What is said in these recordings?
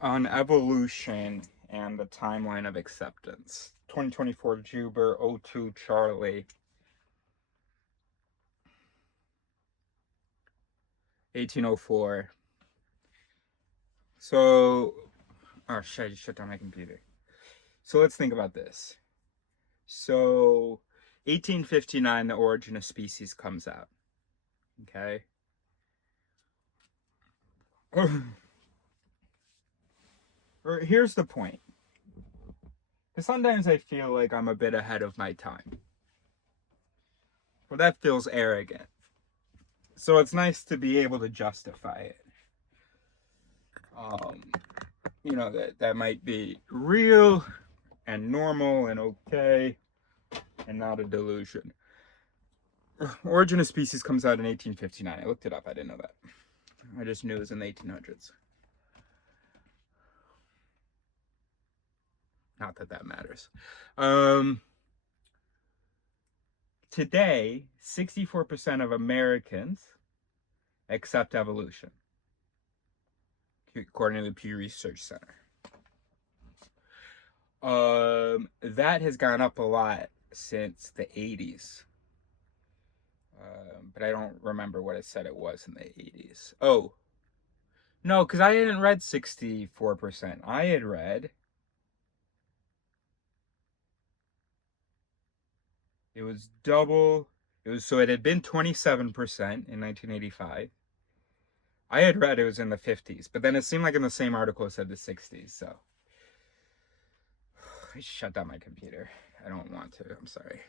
on evolution and the timeline of acceptance. 2024 Juber, O2 Charlie, 1804. So, oh shit, I just shut down my computer. So let's think about this. So, 1859, The Origin of Species comes out. Okay? Or here's the point. Because sometimes I feel like I'm a bit ahead of my time. Well, that feels arrogant. So it's nice to be able to justify it. Um, you know, that might be real and normal and okay and not a delusion. Origin of Species comes out in 1859. I looked it up. I didn't know that. I just knew it was in the 1800s. Not that that matters. Today, 64% of Americans accept evolution, according to the Pew Research Center. That has gone up a lot since the 80s. But I don't remember what it said it was in the 80s. Oh, no, because I hadn't read 64%. I had read it was double. So it had been 27% in 1985. I had read it was in the 50s, but then it seemed like in the same article it said the 60s, so I shut down my computer. I don't want to. I'm sorry.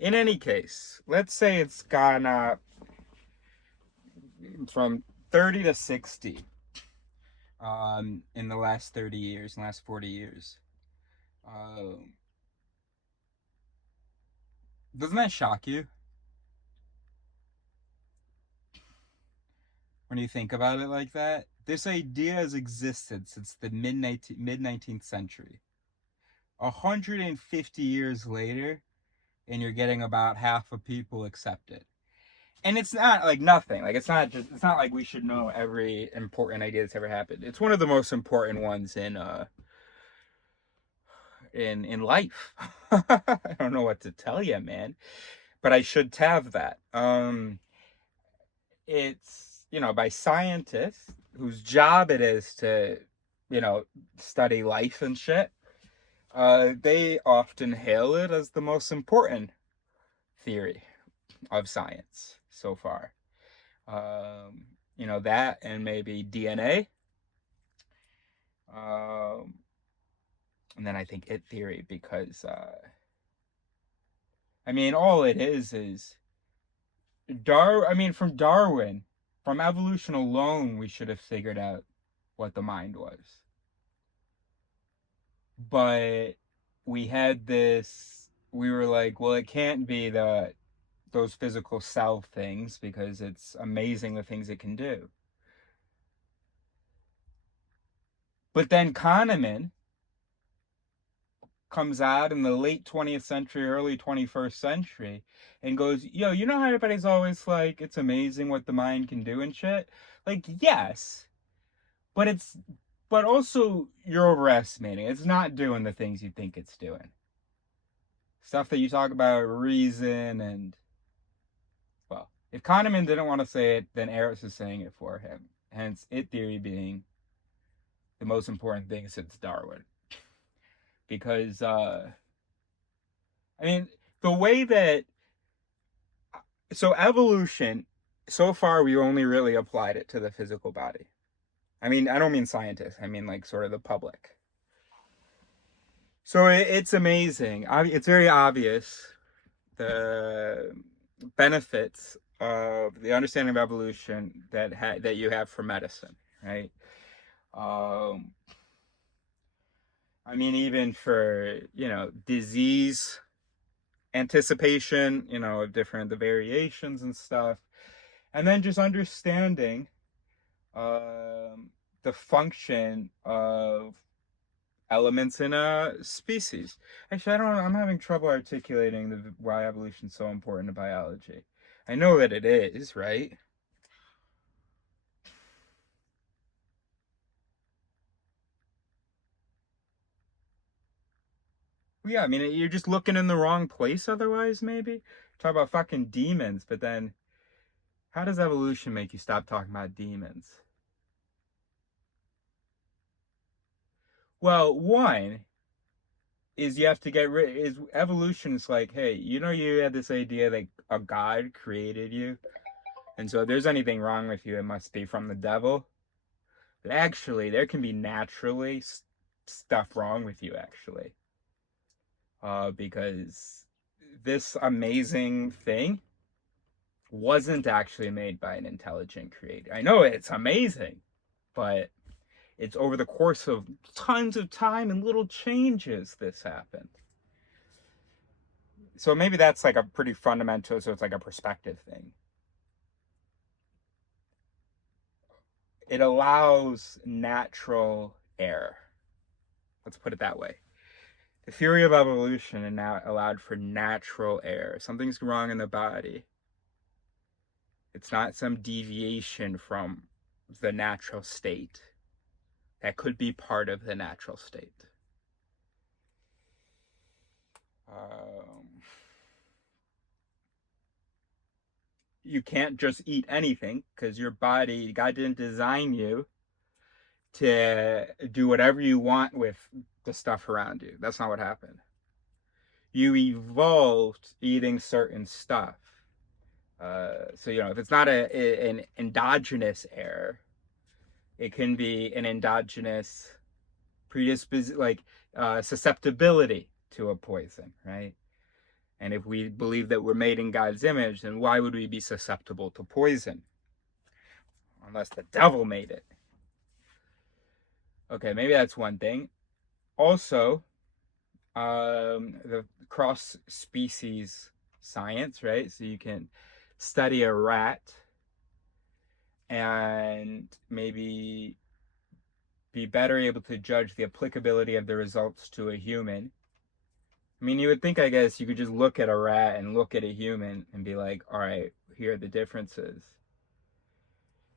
In any case, let's say it's gone up from 30 to 60 in the last 30 years, last 40 years. Doesn't that shock you when you think about it like that? This idea has existed since the mid 19th century. 150 years later, and you're getting about half of people accept it. And it's not like nothing. Like it's not like we should know every important idea that's ever happened. It's one of the most important ones in life. I don't know what to tell you, man, but I should have that. It's, you know, by scientists whose job it is to, you know, study life and shit. They often hail it as the most important theory of science so far. You know, that and maybe DNA. And then I think it theory, because I mean, all it is from Darwin, from evolution alone, we should have figured out what the mind was. But we were like, well, it can't be those physical cell things, because it's amazing the things it can do. But then Kahneman comes out in the late 20th century, early 21st century, and goes, yo, you know how everybody's always like, it's amazing what the mind can do and shit? Like, yes, but also you're overestimating. It's not doing the things you think it's doing. Stuff that you talk about, reason, and, well, if Kahneman didn't want to say it, then Eris is saying it for him. Hence, it theory being the most important thing since Darwin. Because, I mean, the way that, so evolution, so far we only really applied it to the physical body. I mean, I don't mean scientists, I mean like sort of the public. So it's amazing. It's very obvious the benefits of the understanding of evolution that you have for medicine, right? I mean, even for, you know, disease anticipation, you know, of the variations and stuff. And then just understanding the function of elements in a species. Actually, I'm having trouble articulating why evolution is so important to biology. I know that it is, right? Yeah, I mean, you're just looking in the wrong place otherwise, maybe. Talk about fucking demons, but then how does evolution make you stop talking about demons? Well, one is you have to get rid is evolution is like, hey, you had this idea that a god created you, and so if there's anything wrong with you, it must be from the devil. But actually, there can be naturally stuff wrong with you, actually. Because this amazing thing wasn't actually made by an intelligent creator. I know it's amazing, but it's over the course of tons of time and little changes this happened. So maybe that's like a pretty fundamental, so it's like a perspective thing. It allows natural error. Let's put it that way. The theory of evolution now allowed for natural error. Something's wrong in the body. It's not some deviation from the natural state. That could be part of the natural state. You can't just eat anything because your body, God didn't design you to do whatever you want with the stuff around you. That's not what happened. You evolved eating certain stuff. So, if it's not an endogenous error, it can be an endogenous susceptibility to a poison, right? And if we believe that we're made in God's image, then why would we be susceptible to poison? Unless the devil made it. Okay, maybe that's one thing. Also, the cross-species science, right? So you can study a rat and maybe be better able to judge the applicability of the results to a human. I mean, you would think, I guess, you could just look at a rat and look at a human and be like, all right, here are the differences.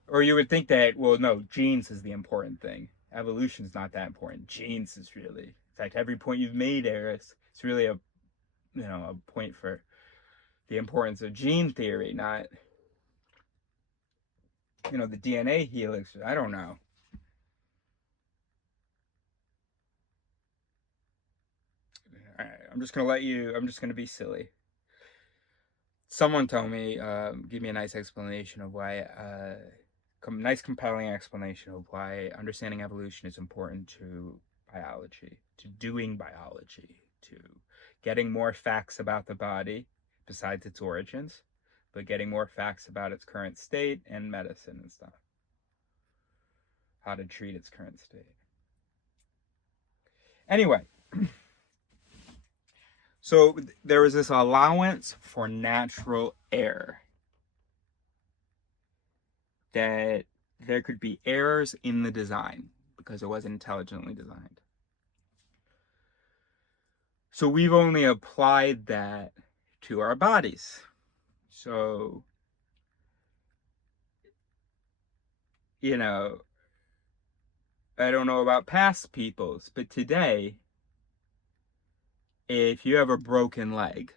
Or you would think that, well, no, genes is the important thing. Evolution's not that important. Genes is really. In fact, every point you've made, Aleris, it's really a point for the importance of gene theory, not, the DNA helix. I don't know. All right, I'm just going to be silly. Someone told me, give me a nice explanation of why, nice compelling explanation of why understanding evolution is important to biology, to doing biology, to getting more facts about the body besides its origins, but getting more facts about its current state and medicine and stuff. How to treat its current state. Anyway, so there was this allowance for natural error, that there could be errors in the design because it wasn't intelligently designed. So we've only applied that to our bodies. So, I don't know about past peoples, but today, if you have a broken leg,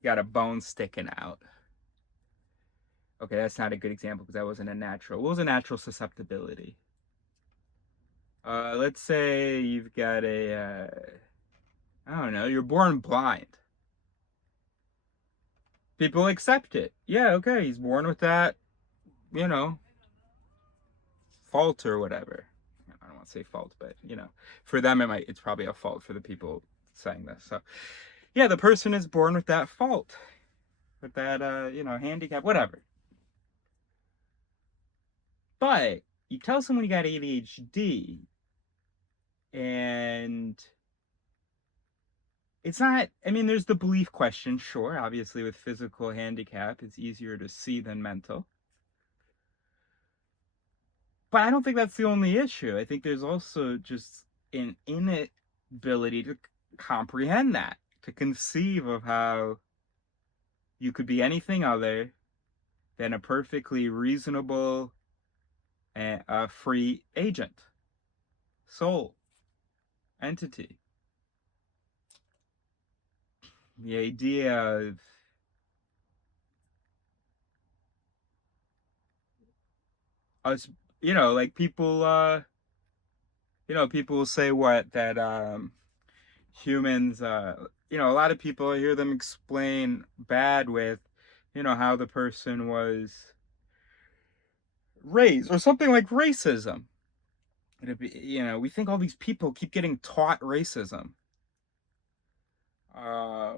you got a bone sticking out. Okay, that's not a good example because that wasn't a natural. What was a natural susceptibility? Let's say you've got I don't know, you're born blind. People accept it. Yeah, okay, he's born with that, fault or whatever. I don't want to say fault, but for them it's probably a fault for the people saying this. So yeah, the person is born with that fault, with that handicap, whatever. But you tell someone you got ADHD, and it's not, I mean, there's the belief question, sure. Obviously, with physical handicap, it's easier to see than mental. But I don't think that's the only issue. I think there's also just an inability to comprehend that, to conceive of how you could be anything other than a perfectly reasonable and free agent, soul, entity. the idea of us, like people, people will say that humans, a lot of people, I hear them explain bad with, how the person was raised or something like racism. It'd be, we think all these people keep getting taught racism. I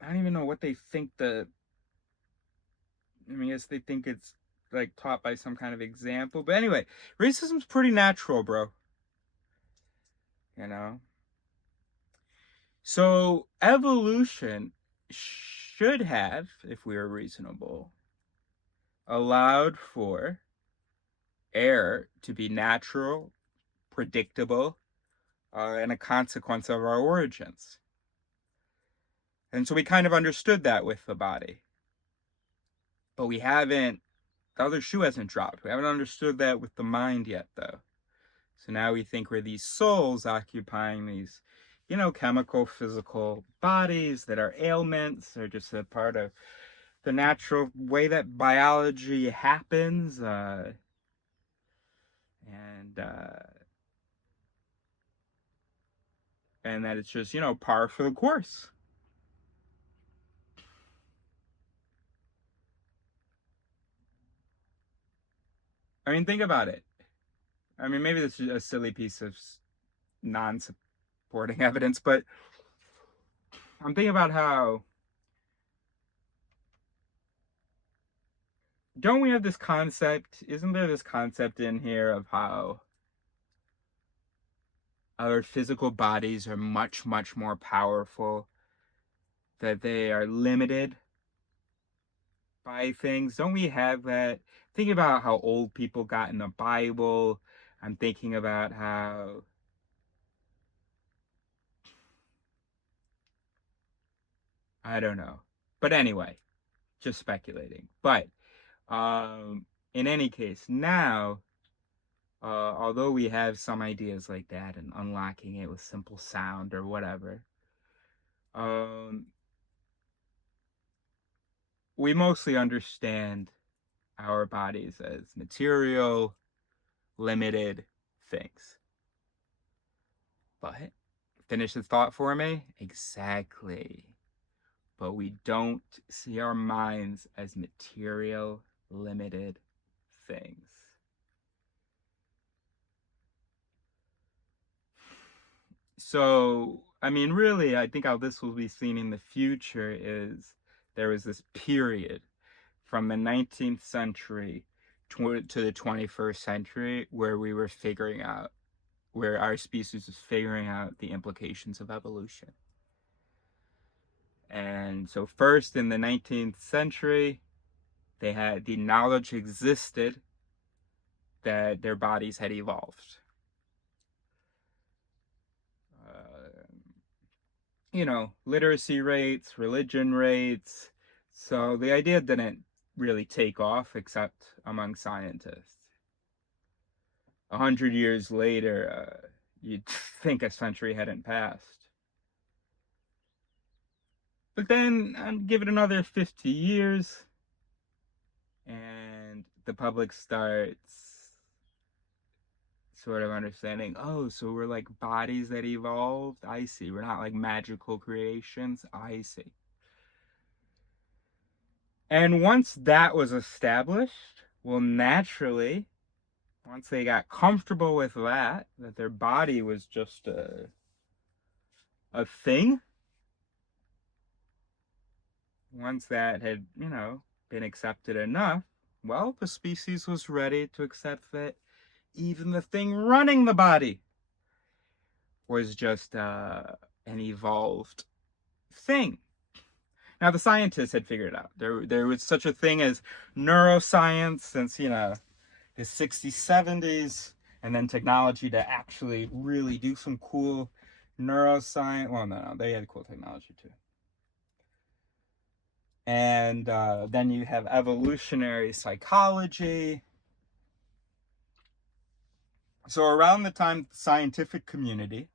don't even know what they think I guess they think it's like taught by some kind of example. But anyway, racism's pretty natural, bro. You know? So evolution should have, if we were reasonable, allowed for error to be natural, predictable, and a consequence of our origins. And so we kind of understood that with the body. But we haven't, the other shoe hasn't dropped. We haven't understood that with the mind yet, though. So now we think we're these souls occupying these, chemical, physical bodies that are ailments. They're just a part of the natural way that biology happens. And that it's just, par for the course. I mean, think about it. I mean, maybe this is a silly piece of non-supporting evidence, but I'm thinking about how, don't we have this concept, isn't there this concept in here of how our physical bodies are much, much more powerful, that they are limited by things? Don't we have that? Thinking about how old people got in the Bible, I'm thinking about how I don't know. But anyway, just speculating. But in any case, now, although we have some ideas like that and unlocking it with simple sound or whatever, we mostly understand our bodies as material, limited things. But finish the thought for me? Exactly. But we don't see our minds as material, limited things. So, I mean, really, I think how this will be seen in the future is there was this period from the 19th century to the 21st century where we were figuring out, where our species was figuring out the implications of evolution. And so first in the 19th century, they had the knowledge existed that their bodies had evolved. Literacy rates, religion rates. So the idea didn't really take off except among scientists. 100 years later, you'd think a century hadn't passed. But then give it another 50 years, and the public starts sort of understanding, oh, so we're like bodies that evolved? I see. We're not like magical creations? I see. And once that was established, well, naturally, once they got comfortable with that their body was just a thing, once that had, been accepted enough, well, the species was ready to accept that even the thing running the body was just an evolved thing. Now, the scientists had figured it out. There was such a thing as neuroscience since, the 60s, 70s, and then technology to actually really do some cool neuroscience. Well, no, they had cool technology too. And then you have evolutionary psychology. So around the time the scientific community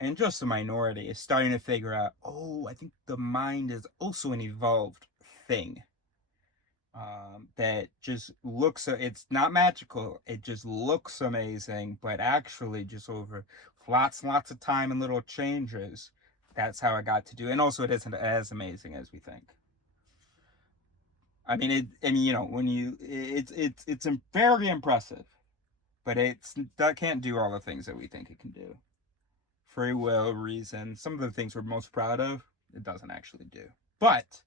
and just a minority, is starting to figure out, oh, I think the mind is also an evolved thing. That just looks, it's not magical, it just looks amazing, but actually just over lots and lots of time and little changes, that's how it got to do. And also it isn't as amazing as we think. I mean, when it's very impressive, but that can't do all the things that we think it can do. Free will, reason, some of the things we're most proud of, it doesn't actually do. But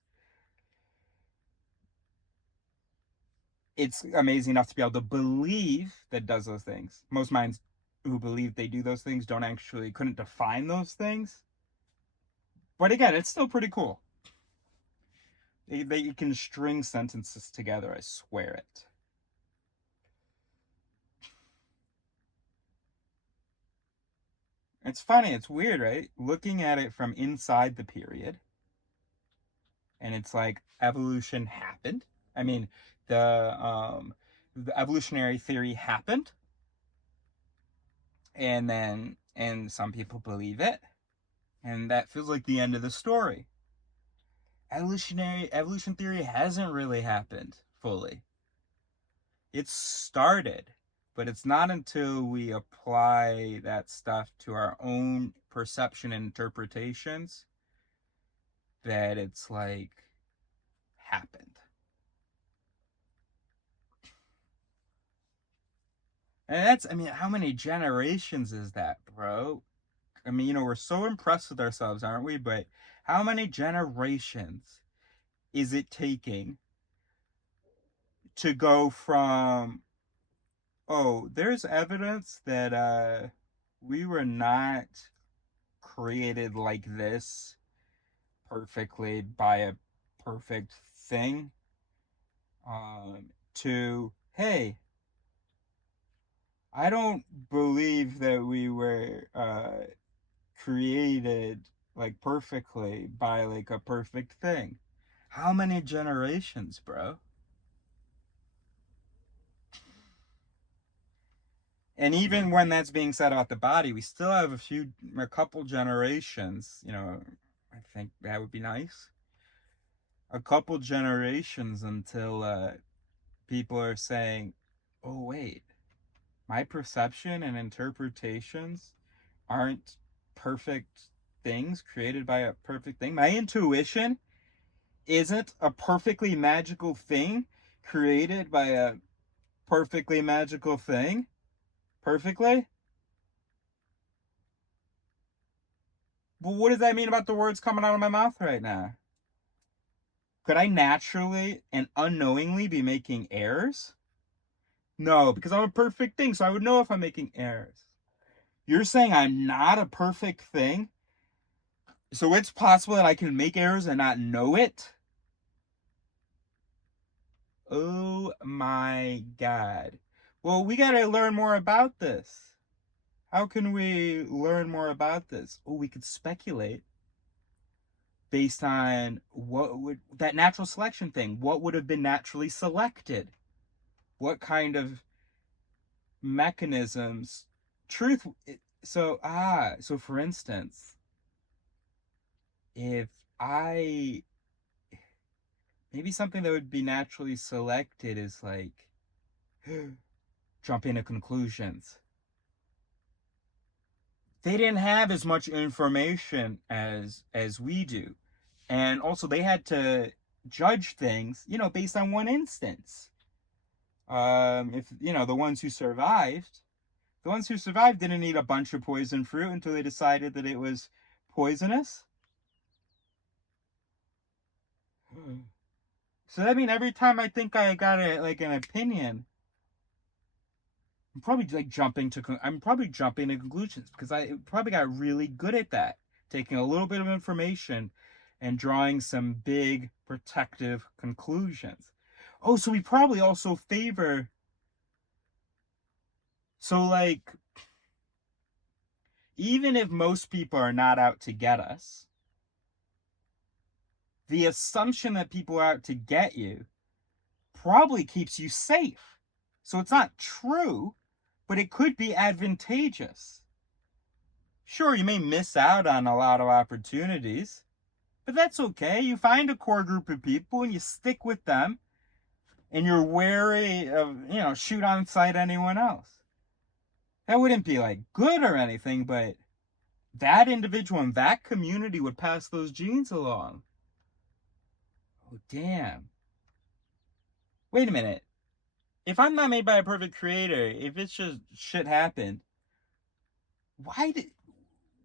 it's amazing enough to be able to believe that it does those things. Most minds who believe they do those things couldn't define those things. But again, it's still pretty cool. They can string sentences together, I swear it. It's funny, it's weird, right? Looking at it from inside the period, and it's like evolution happened. I mean, the evolutionary theory happened, and some people believe it, and that feels like the end of the story. Evolution theory hasn't really happened fully. It's started, but it's not until we apply that stuff to our own perception and interpretations that it's like happened. And how many generations is that, bro? I mean, we're so impressed with ourselves, aren't we? But how many generations is it taking to go from, oh, there's evidence that we were not created like this perfectly by a perfect thing, to, hey, I don't believe that we were created like perfectly by like a perfect thing. How many generations, bro? And even when that's being said about the body, we still have a couple generations, I think that would be nice. A couple generations until people are saying, oh, wait, my perception and interpretations aren't perfect things created by a perfect thing. My intuition isn't a perfectly magical thing created by a perfectly magical thing. Perfectly? But what does that mean about the words coming out of my mouth right now? Could I naturally and unknowingly be making errors? No, because I'm a perfect thing, so I would know if I'm making errors. You're saying I'm not a perfect thing? So it's possible that I can make errors and not know it? Oh my God. Well, we gotta learn more about this. How can we learn more about this? Oh, we could speculate based on that natural selection thing. What would have been naturally selected? What kind of mechanisms? Truth. So for instance, if I, maybe something that would be naturally selected is like jumping to conclusions. They didn't have as much information as we do, and also they had to judge things, based on one instance. If the ones who survived, didn't eat a bunch of poison fruit until they decided that it was poisonous. So that means every time I think I got an opinion, I'm probably jumping to conclusions, because I probably got really good at that, taking a little bit of information and drawing some big protective conclusions. Oh, so we probably also favor, so like, even if most people are not out to get us, the assumption that people are out to get you probably keeps you safe. So it's not true, but it could be advantageous. Sure, you may miss out on a lot of opportunities, but that's okay. You find a core group of people and you stick with them, and you're wary of, shoot on sight anyone else. That wouldn't be like good or anything, but that individual in that community would pass those genes along. Oh, damn. Wait a minute. If I'm not made by a perfect creator, if it's just shit happened,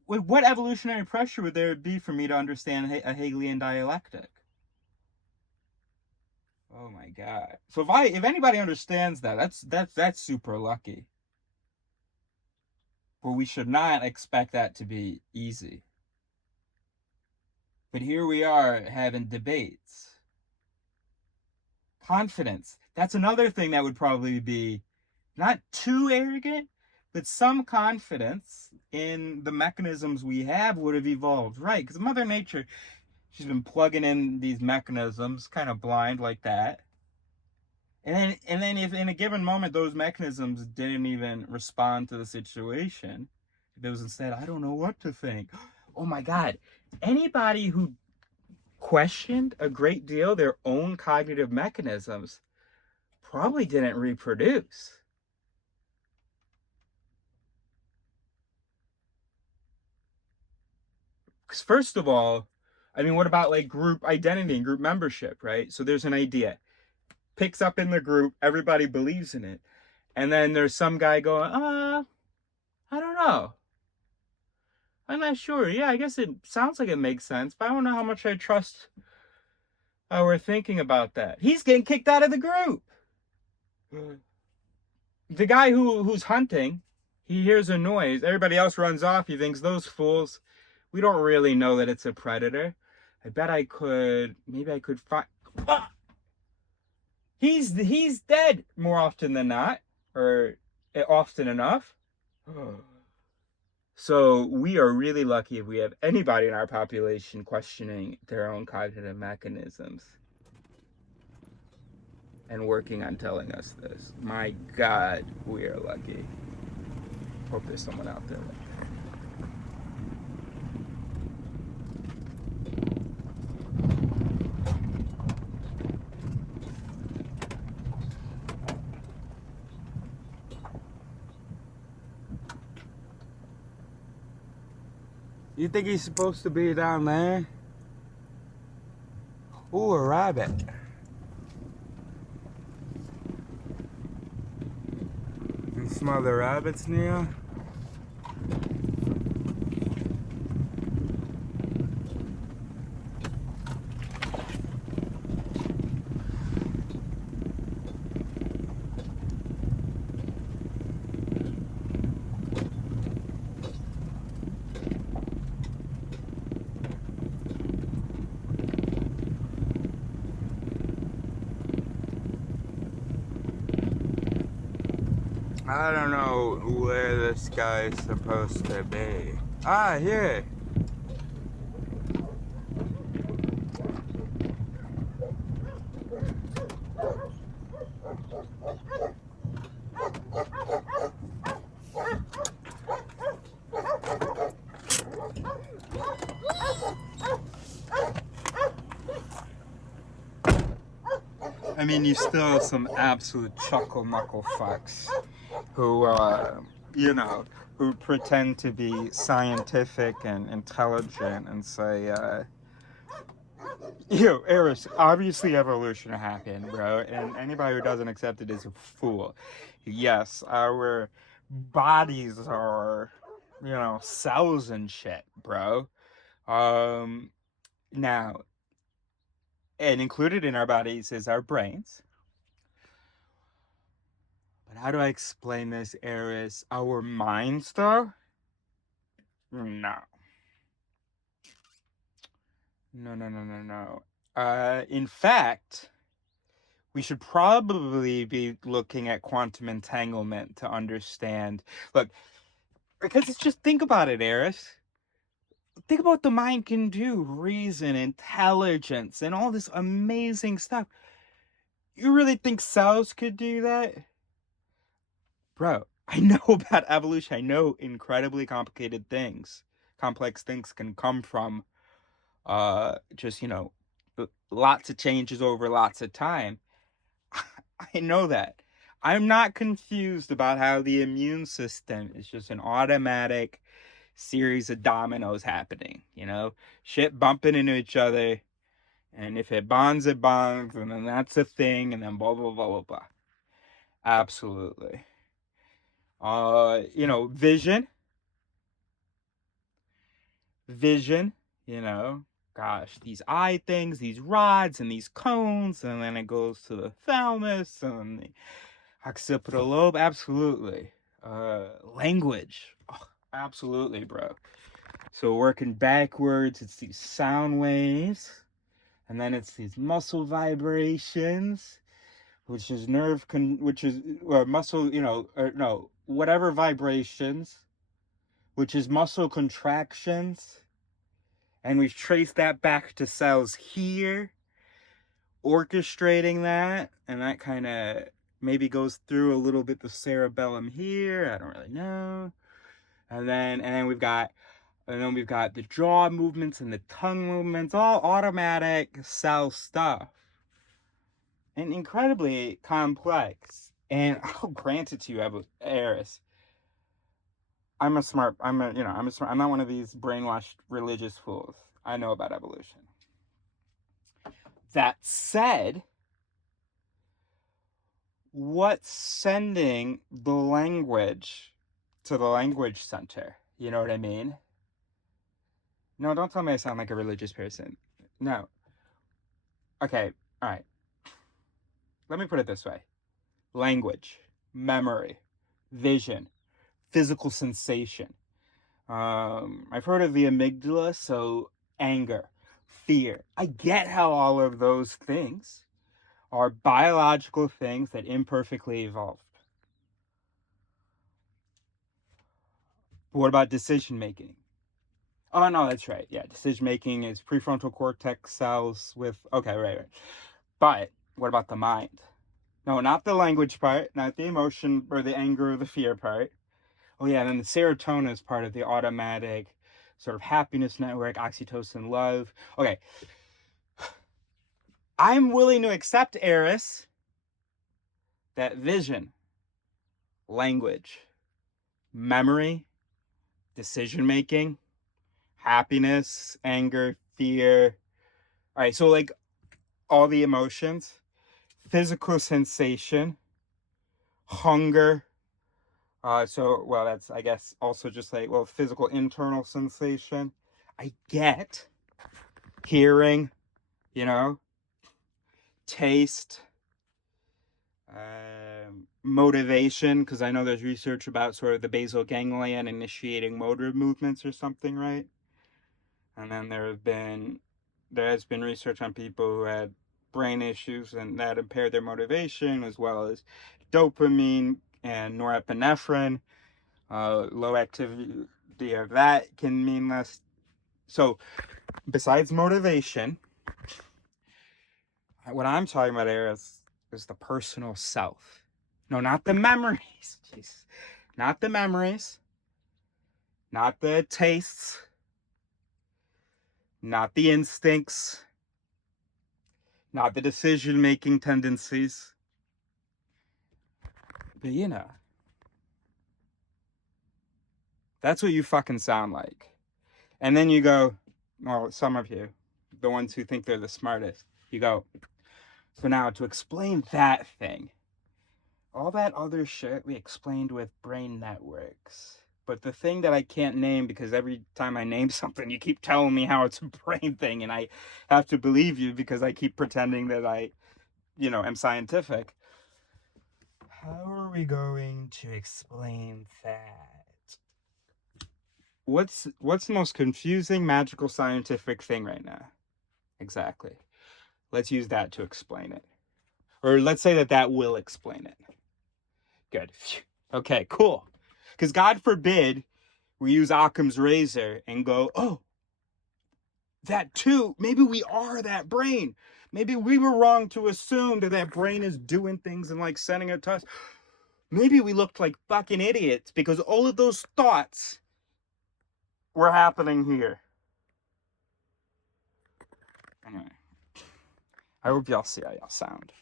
what evolutionary pressure would there be for me to understand a Hegelian dialectic? Oh my god. So if anybody understands that, that's super lucky. But we should not expect that to be easy. But here we are having debates. Confidence. That's another thing that would probably be not too arrogant, but some confidence in the mechanisms we have would have evolved, right? Because Mother Nature, she's been plugging in these mechanisms kind of blind like that. And then if in a given moment those mechanisms didn't even respond to the situation, if it was instead, I don't know what to think. Oh my God. Anybody who questioned a great deal their own cognitive mechanisms probably didn't reproduce. Because first of all, I mean, what about like group identity and group membership, right? So there's an idea, picks up in the group, everybody believes in it. And then there's some guy going, I don't know. I'm not sure. Yeah, I guess it sounds like it makes sense, but I don't know how much I trust how we're thinking about that. He's getting kicked out of the group. The guy who's hunting, he hears a noise. Everybody else runs off. He thinks, those fools, we don't really know that it's a predator. I bet maybe I could find... Ah! He's dead more often than not, or often enough. So we are really lucky if we have anybody in our population questioning their own cognitive mechanisms and working on telling us this. My God, we are lucky. Hope there's someone out there. You think he's supposed to be down there? Ooh, a rabbit. You smell the rabbits, Neil? I don't know where this guy's supposed to be. Ah, here. I mean, you still have some absolute chuckle knuckle fucks who, who pretend to be scientific and intelligent and say, Eris, obviously evolution happened, bro, and anybody who doesn't accept it is a fool. Yes, our bodies are, cells and shit, bro. Now, and included in our bodies is our brains. But how do I explain this, Eris? Our minds, though? No. No. In fact, we should probably be looking at quantum entanglement to understand. Look, because it's just, think about it, Eris. Think about what the mind can do. Reason, intelligence, and all this amazing stuff. You really think cells could do that? Bro, I know about evolution. I know incredibly complex things can come from just, lots of changes over lots of time. I know that. I'm not confused about how the immune system is just an automatic series of dominoes happening, shit bumping into each other, and if it bonds, it bonds, and then that's a thing, and then blah blah blah blah blah. Absolutely. Vision, vision, you know, gosh, these eye things, these rods and these cones, and then it goes to the thalamus and the occipital lobe. Absolutely. Language. Oh, absolutely, bro. So working backwards, it's these sound waves, and then it's these muscle vibrations, which is muscle, no, whatever vibrations, which is muscle contractions, and we've traced that back to cells here, orchestrating that, and that kind of maybe goes through a little bit the cerebellum here. I don't really know. And then we've got the jaw movements and the tongue movements, all automatic cell stuff, and incredibly complex. And I'll grant it to you, Eris. I'm smart. I'm not one of these brainwashed religious fools. I know about evolution. That said, what's sending the language to the language center? You know what I mean? No, don't tell me I sound like a religious person. No. Okay, all right. Let me put it this way. Language, memory, vision, physical sensation. I've heard of the amygdala, so anger, fear. I get how all of those things are biological things that imperfectly evolved. But what about decision making? Oh, no, that's right. Yeah, decision making is prefrontal cortex cells with. Okay, right. But what about the mind? No, not the language part, not the emotion or the anger or the fear part. Oh, yeah, and then the serotonin is part of the automatic sort of happiness network, oxytocin, love. Okay. I'm willing to accept, Eris, that vision, language, memory, decision making, happiness, anger, fear. All right, so like all the emotions, physical sensation, hunger. That's, I guess, also just like, physical internal sensation. I get hearing, taste, motivation, because I know there's research about sort of the basal ganglion initiating motor movements or something, right? And then there has been research on people who had brain issues and that impaired their motivation, as well as dopamine and norepinephrine. Low activity of that can mean less. So besides motivation, what I'm talking about here is the personal self. No, not the memories. Jeez. Not the memories. Not the tastes. Not the instincts. Not the decision-making tendencies. But that's what you fucking sound like. And then you go, well, some of you, the ones who think they're the smartest, you go, so now to explain that thing, all that other shit we explained with brain networks. But the thing that I can't name, because every time I name something, you keep telling me how it's a brain thing, and I have to believe you because I keep pretending that I, am scientific. How are we going to explain that? What's the most confusing, magical, scientific thing right now? Exactly. Let's use that to explain it. Or let's say that will explain it. Good. Okay, cool. Because God forbid we use Occam's razor and go, oh, that too, maybe we are that brain. Maybe we were wrong to assume that brain is doing things and like sending it to us. maybe we looked like fucking idiots because all of those thoughts were happening here. Anyway, I hope y'all see how y'all sound.